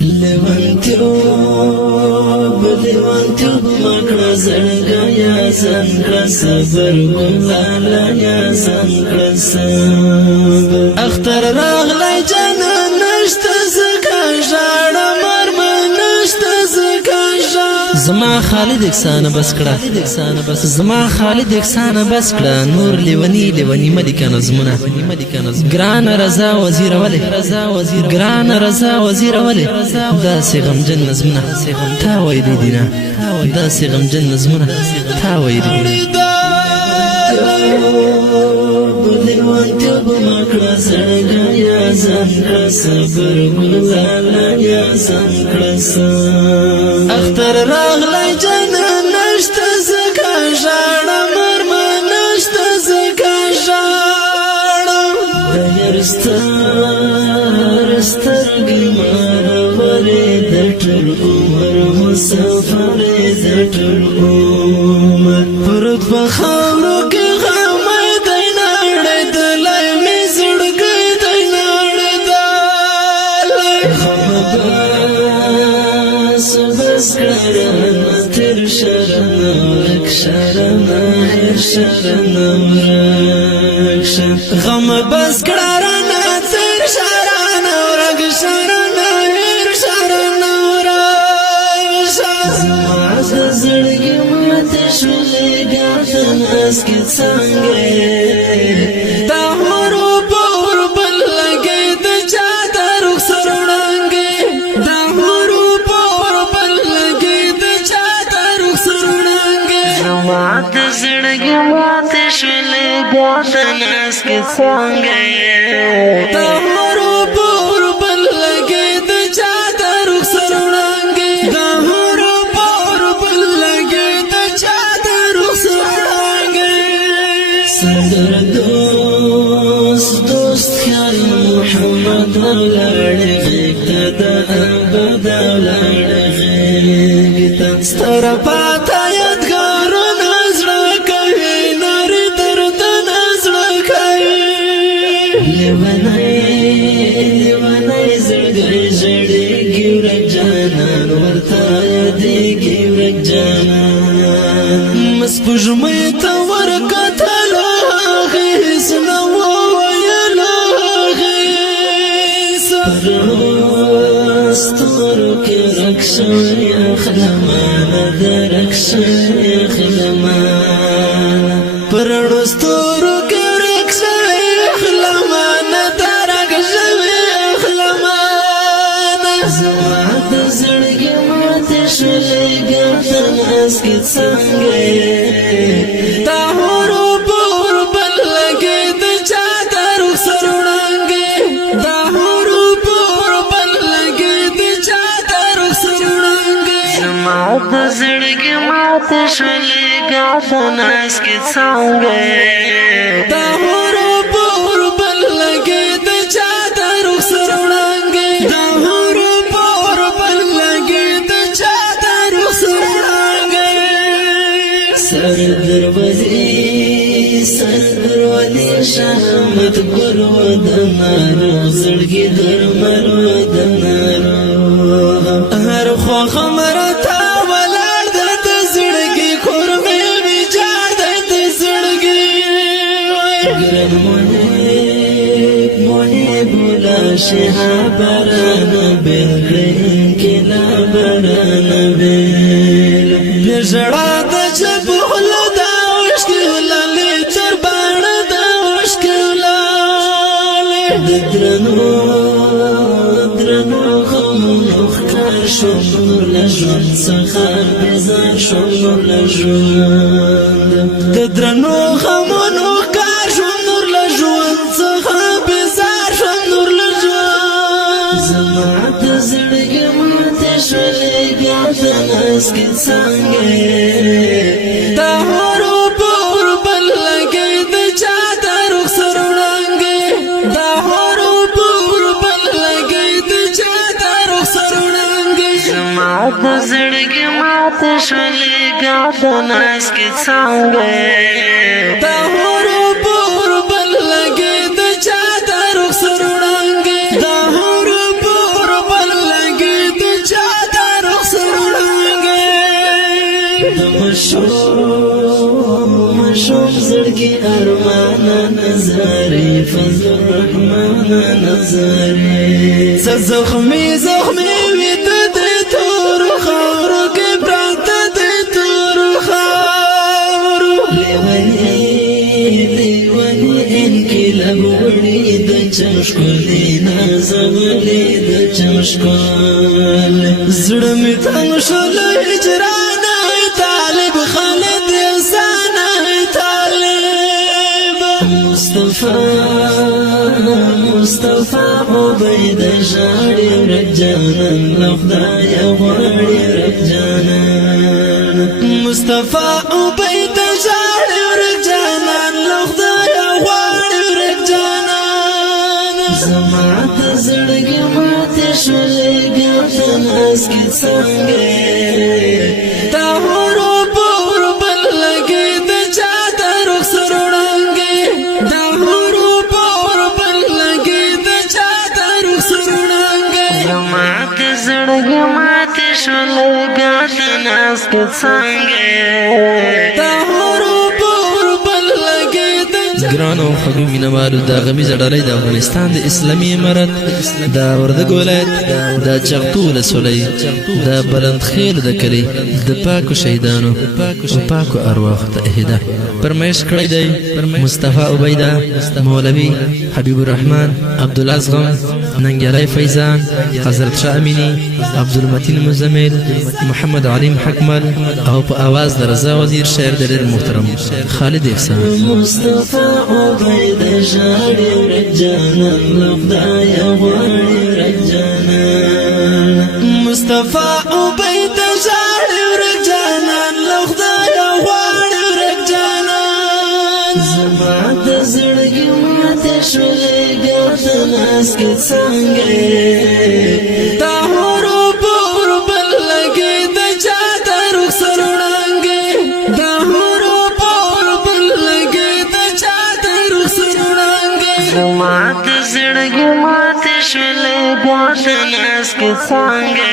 لیوانتیوب مکړه زړګا یا څنګه صبر ګلاله یا څنګه صبر اختر راغلی جانان نشته زکه ژړه مرمه نشته زکه ژړه زما خالد اکسانه بس کړه زما خالد اکسانه بس کړه نور لیونی ملکه نظمونه ګران رضا وزیر ولی ګران رضا وزیر ولی داسې غمجن نظمونه تا ویلی دینا داسې غمجن نظمونه تا ویلی دینا لیوانتیوب مکړه زړګا یا څنګه صبر ګلاله یا څنګه صبر اختر راغلی جانان نشته زکه ژړه مرمه نشته زکه ژړه د یار سترګې مارولې د ټول عمر مسافرې د ټول عمر پرد په خاورو کې تر شرم ورک شرم هر شرم ورک غم بس کړه تر شرم ورک شرم هر شرم ورک زما د زړګي ماته شولې ګردن اس کې څنګه دا مرو پور بل لګې د چا د رخسر وړانګې دا مرو پور بل لګې د چا د رخسر وړانګې زما د زړګي ماته شولې ګردن اس کې څنګه دا مرو پور بل لګې د چا د رخسر وړانګې دا مرو پور بل لګې د چا د رخسر وړانګې سندر دوست خیال محمد ولاړ غیږ ته د ابد ولاړ غیږ ته ستره پاته یادګارونه زړه کوي نارې دردونه زړه کوي لیونی زړګی ژړېږي ورک جانان ورته یادېږي ورک جانان سپوږمۍ ته ورکتلو هغې نه وویلو هغې ستورو کې رک شوی خلمانه د رک شوی خلمانه پر رڼو ستورو کې رک شوی خلمانه د رک شوی خلمانه زما د زړګي ماتې شولې ګردن اس کې څنګه دا هورو پور بل لګې د چا د رخسر وړانګې دا هورو پور بل لګې د چا د رخسر وړانګې زما د زړګي ماته شولې ګردن اس کې څنګه دا هورو پور بل لګې د چا د رخسر وړانګې دا هورو پور بل لګې د چا د رخسر وړانګې سر دروازې شامت ګل ودنارو زړګي درملو دنارو هر خواخه مرته ولاړ د زړګي کور مې ویجاړ د زړګي ګران مونې بولا شه باران بل کلا باران بل ژړا د چبول دا وشکلالې تر باڼه دا وشکلالې د درنو غمونو ښکار شوم نور له ژوند څخه بېزار شوم نور له ژوند د درنو غمونو ښکار شوم نور له ژوند څخه بېزار شوم نور له ژوند زما د زړګي ماتې شولې ګردن اس کې څنګه دا هورو پور بل لګې د چا د رخسر وړانګې دا هورو پور بل لګې د چا د رخسر وړانګې زما د زړګي ماته شولې ګردن اس کې څنګه دا هورو پور بل لګې د چا د رخسر وړانګې دا هورو پور بل لګې مشوم زړګي ارمانه نظرې فضل الرحمن نظرې زخمي وي د تور خاورو کې پراته د تور خاورو لیونی انقلاب وړي د چمشکولي نازولي د چمشکول زړه مې تنګ شول هجران طالب خالد انسان طالب مصطفى عبید ژاړي ورک جانان له خدایه غواړي ورک جانان مصطفى عبید ژاړي ورک جانان له خدایه غواړي ورک جانان زما د زړګي ماتې شولې بیا په لاس کې څنګه تا هورو پور بل لګي د چا د رخسر وړانګې دا هورو پور بل لګي د چا د رخسر وړانګې زما د زړګي ماتې شولې بیا په لاس کې څنګه دا هورو پور بل لګي ګران او خوږ مینوالو دا غمیزه ډالۍ د افغانستان د اسلامي امارت د وردګ ولایت د چغتو ولسوالۍ د بلندخیل د کلي د پاکو شهیدانو او پاکو ارواحو ته اهدا فرمایش کړی دی مصطفی عبیده مولوي حبیب الرحمن عبدالعزغم ننګیالی فیضان حضرت شاه امینی عبدالمتین مزمل محمد علیم حکمل او په اواز د رضا وزیر شاعر د ډېر محترم خالد احسان عبید ژاړي ورک جانان له خدایه غواړي ورک جانان مصطفی عبید ژاړي ورک جانان له خدایه غواړي ورک جانان زما د زړګي ماتې شولې بیا په لاس کې څنګه دا هورو پور بل لګي د چا د رخسر وړانګې دا هورو پور بل لګي د چا د رخسر وړانګې زما د زړګي ماتې شولې بیا په لاس کې څنګه